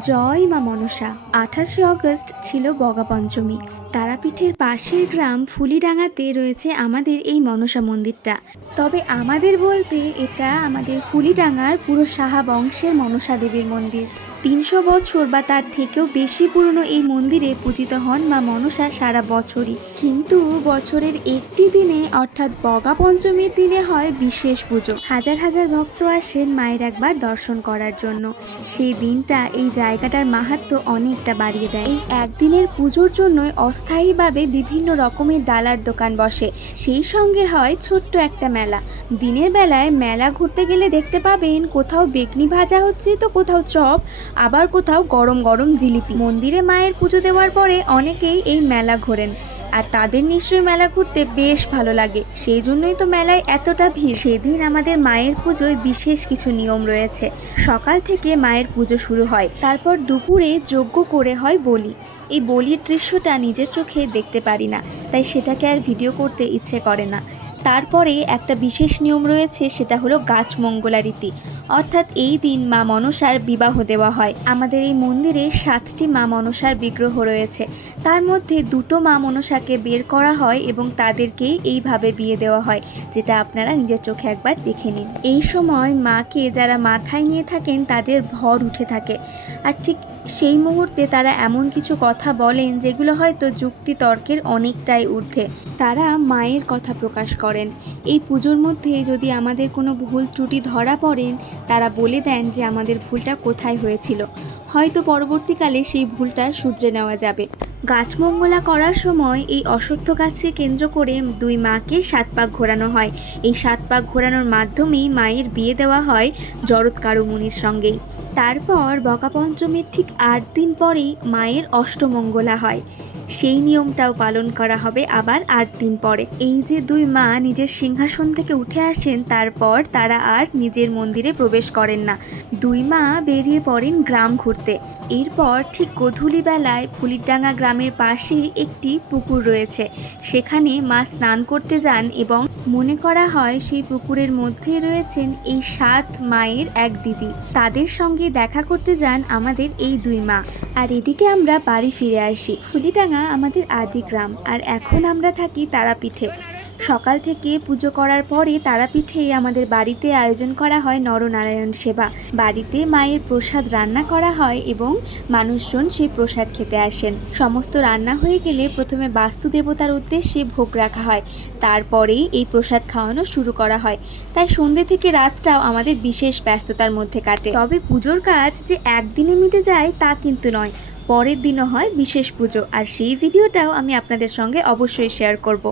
জয় মা মনসা। আঠাশে অগস্ট ছিল বগা পঞ্চমী। তারাপীঠের পাশের গ্রাম ফুলিডাঙ্গাতে রয়েছে আমাদের এই মনসা মন্দিরটা। তবে আমাদের বলতে এটা আমাদের ফুলিডাঙ্গার পুরো সাহা বংশের মনসা দেবীর মন্দির। তিনশো বছর বা তার থেকেও বেশি পুরনো এই মন্দিরে পূজিত হন মা মনসা সারা বছরই। কিন্তু বছরের একটি দিনে, অর্থাৎ বগা পঞ্চমীর দিনে হয় বিশেষ পুজো। হাজার হাজার ভক্ত আসেন মায়ের একবার দর্শন করার জন্য। সেই দিনটা এই জায়গাটার মাহাত্ম্য অনেকটা বাড়িয়ে দেয়। এই একদিনের পুজোর জন্যই অস্থায়ীভাবে বিভিন্ন রকমের ডালার দোকান বসে। সেই সঙ্গে হয় ছোট্ট একটা মেলা। দিনের বেলায় মেলা ঘুরতে গেলে দেখতে পাবেন কোথাও বেগনি ভাজা হচ্ছে তো কোথাও চপ, আবার কোথাও গরম গরম জিলিপি। মন্দিরে মায়ের পুজো দেওয়ার পরে অনেকেই এই মেলা ঘোরেন। আর তাদের নিশ্চয়ই মেলা ঘুরতে বেশ ভালো লাগে। সেই জন্যই তো মেলায় এতটা ভিড়। সেদিন আমাদের মায়ের পুজোয় বিশেষ কিছু নিয়ম রয়েছে। সকাল থেকে মায়ের পুজো শুরু হয়। তারপর দুপুরে যজ্ঞ করে হয় বলি। এই বলির দৃশ্যটা নিজের চোখে দেখতে পারি না। তাই সেটাকে আর ভিডিও করতে ইচ্ছে করে না। তারপরে একটা বিশেষ নিয়ম রয়েছে, সেটা হলো গাছ মঙ্গলা রীতি। অর্থাৎ এই দিন মা মনসার বিবাহ দেওয়া হয়। আমাদের এই মন্দিরে সাতটি মা মনসার বিগ্রহ রয়েছে। তার মধ্যে দুটো মা মনসাকে বের করা হয় এবং তাদেরকেই এইভাবে বিয়ে দেওয়া হয়, যেটা আপনারা নিজের চোখে একবার দেখে নিন। এই সময় মাকে যারা মাথায় নিয়ে থাকেন, তাদের ভর উঠে থাকে। আর ঠিক সেই মুহূর্তে তারা এমন কিছু কথা বলেন, যেগুলো হয়তো যুক্তি তর্কের অনেকটাই ঊর্ধ্বে। তারা মায়ের কথা প্রকাশ করেন। এই পুজোর মধ্যে যদি আমাদের কোনো ভুল ত্রুটি ধরা পড়েন, তারা বলে দেন যে আমাদের ভুলটা কোথায় হয়েছিল। হয়তো পরবর্তীকালে সেই ভুলটা শুধরে নেওয়া যাবে। গাছমঙ্গলা করার সময় এই অশ্বত্থ গাছকে কেন্দ্র করে দুই মাকে সাত পাক ঘোরানো হয়। এই সাত পাক ঘোরানোর মাধ্যমেই মায়ের বিয়ে দেওয়া হয় জরৎকারু মুনির সঙ্গেই। তারপর বকা পঞ্চমীর ঠিক আট দিন পরেই মায়ের অষ্টমঙ্গলা হয়। সেই নিয়মটাও পালন করা হবে আবার আট দিন পরে। এই যে দুই মা নিজের সিংহাসন থেকে উঠে আসেন, তারপর তারা আর নিজের মন্দিরে প্রবেশ করেন না। দুই মা বেরিয়ে পড়েন গ্রাম ঘুরতে। এরপর ঠিক গধূলি বেলায় ফুলিরডাঙ্গা গ্রামের পাশেই একটি পুকুর রয়েছে। সেখানে মা স্নান করতে যান এবং মনে করা হয় সেই পুকুরের মধ্যে রয়েছেন এই সাত মায়ের এক দিদি। তাদের সঙ্গে দেখা করতে যান আমাদের এই দুই মা। আর এদিকে আমরা বাড়ি ফিরে আসি। ফুলিডাঙ্গা আমাদের আদি গ্রাম, আর এখন আমরা থাকি তারাপীঠে। সকাল থেকে পুজো করার পরে তারাপীঠেই আমাদের বাড়িতে আয়োজন করা হয় নরনারায়ণ সেবা। বাড়িতে মায়ের প্রসাদ রান্না করা হয় এবং মানুষজন সেই প্রসাদ খেতে আসেন। সমস্ত রান্না হয়ে গেলে প্রথমে বাস্তু দেবতার উদ্দেশ্যে ভোগ রাখা হয়। তারপরেই এই প্রসাদ খাওয়ানো শুরু করা হয়। তাই সন্ধ্যে থেকে রাতটাও আমাদের বিশেষ ব্যস্ততার মধ্যে কাটে। তবে পুজোর কাজ যে একদিনে মিটে যায় তা কিন্তু নয়। পরের দিনও হয় বিশেষ পুজো। আর সেই ভিডিওটাও আমি আপনাদের সঙ্গে অবশ্যই শেয়ার করব।